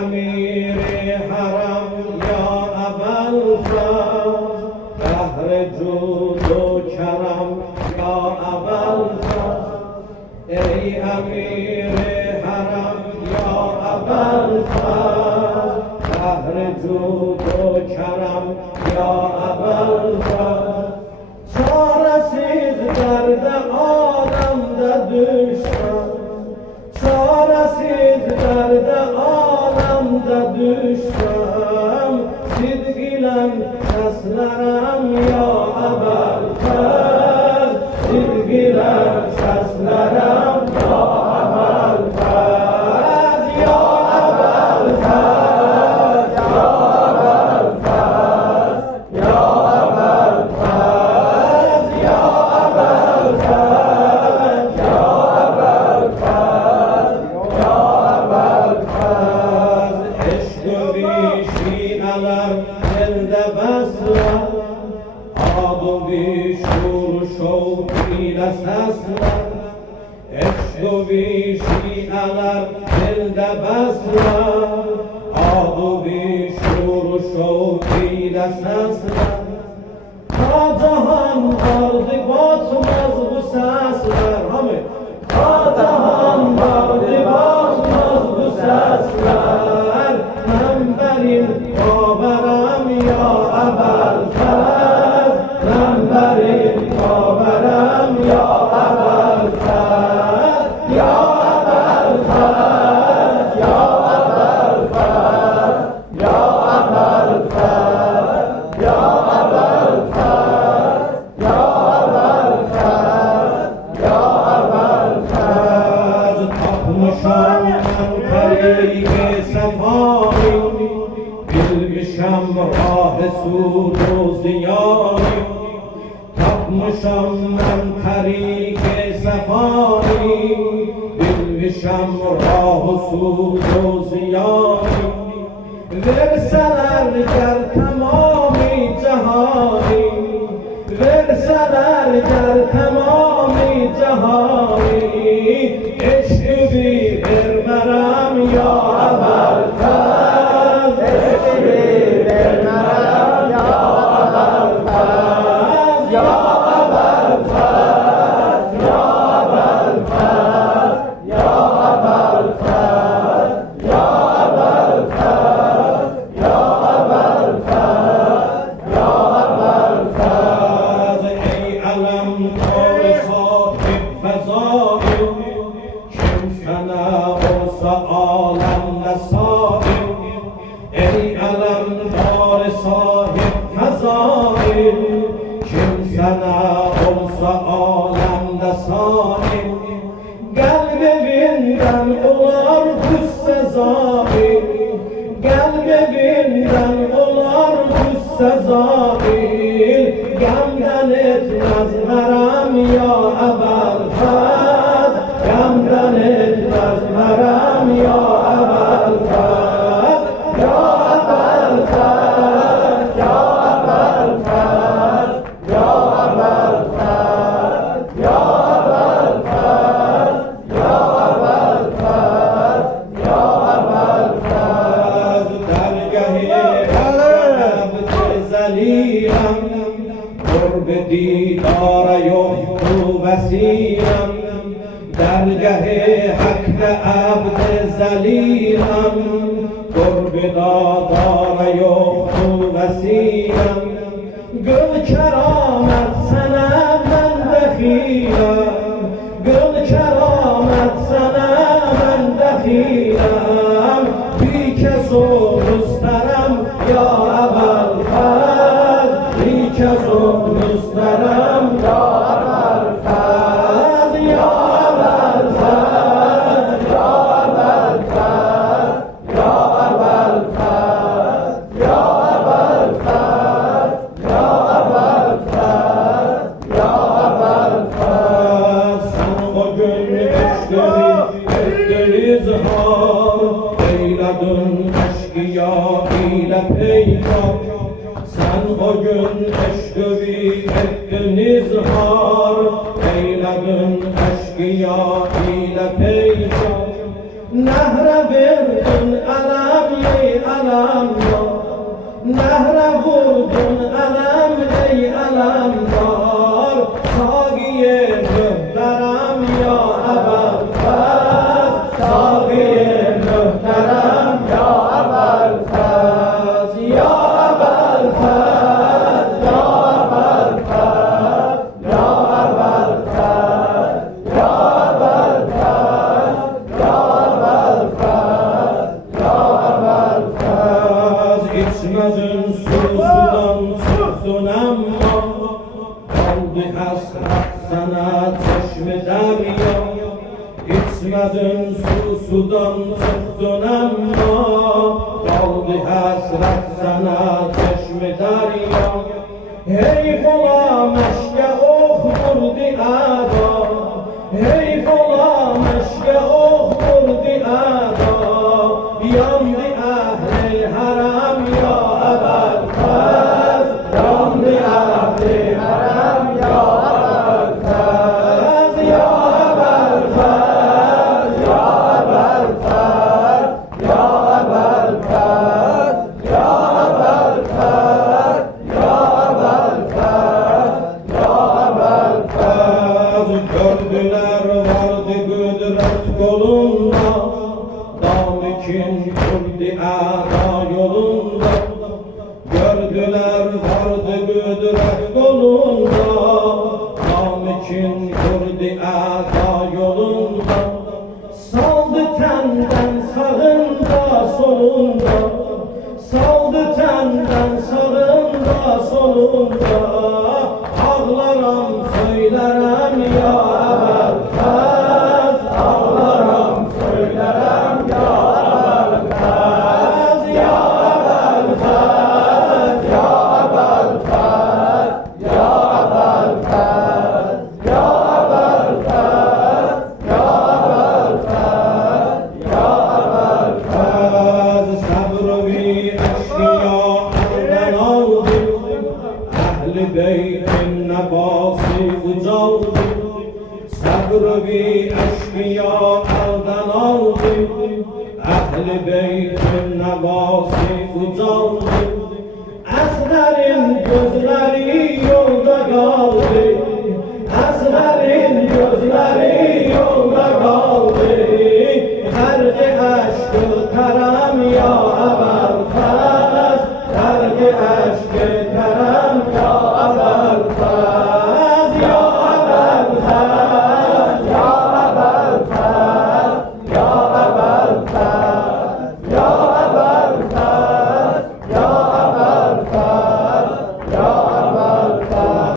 امیر حرم یا ابوالفضل بهر جود و کرم یا ابوالفضل ای امیر حرم یا ابوالفضل بهر جود و کرم یا ابوالفضل çaresiz derde alemde düşsem çaresiz derde alemde düşsem sidq ile seslerim ya Ebelfez sidq ile seslerim ya Ebelfez ya Ebelfez ya Ebelfez ya عشق و بی شیعه‌لر دلده بسلر آب و بی شور و شوقیده سسلر تا جهان bardı batmaz bu sesler همه تا جهان bardı batmaz bu sesler من بر این باورم یا ابوالفضل من بر این باورم یا bilmişem rah sud و ziyani tapmışam ben tarik sefari bilmişem rah sud و ziyani verseler ger tamami cehani verseler ger tamami cehani eşkı bir vermerem ya Ebelfez eşkı bir vermerem ya Ebelfez ya Ebelfez ya Ebelfez ya Ebelfez ya Ebelfez ya Ebelfez ya Ebelfez ey alem kar sahib fezail kim sana olsa alemde sahib ey alemdar sahib fezail kim sana olsa alemde sahib gel bebinden olar kusse zahir gel bebinden olar kusse zahir gemden etmez merem ya Ebelfez gemden etmez merem ya Ebelfez ya Ebelfez ya Ebelfez ya Ebelfez ya Ebelfez ya Ebelfez ya Ebelfez dergâh-i abd zelîlem qurb dîdâre yoktu vesîlem درگه حق عبد ذلیلم قرب دادار یخت و وسیلم گل کرامت سنم من بخیلم گل کرامت سنم من بخیلم بی کس و مسترم یا ابوالفضل بی کس و مسترم یا ابوالفضل یا sen o gün eşkıvi ettin izhar eyledin eşkıya ile peyşar nehre verdin alem حسرت زند چشم دریا حیف ola مشک اوخ بردی ادا حیف ola مشک اوخ بردی ادا یاندی اهل حرم یا ابوالفضل یاندی اهل حرم یا ابوالفضل یا ابوالفضل یا ابوالفضل یا ابوالفضل یا ابوالفضل یا ابوالفضل یا ابوالفضل gördüler vardı güdret kolunda damikin kurdi ada yolunda gördüler vardı güdret kolunda damikin kurdi ada yolunda saldı tenden sağında solunda saldı tenden sağında solunda ağlaram söylerem ya Ebelfez ağlaram söylerem ya Ebelfez ya Ebelfez ya Ebelfez ya Ebelfez ya Ebelfez ya Ebelfez ya Ebelfez sabr-ı eşkıya elden aldı Ehl-i beytin nebası ucaldı sabr-ı eşkıya elden aldı Ehl-i beytin nebası ucaldı Esmer'in gözleri yolda kaldı Esmer'in gözleri yolda kaldı Her aşkı